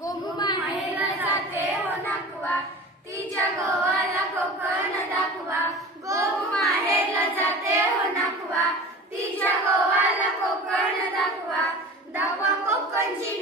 गोमू माहेरला जाते हो नाकवा, तिच्या गोवाला कोकण दाखवा. गोमू माहेरला जाते हो नाकवा, तिच्या गोवाला कोकण दाखवा. दाखवा कोकणची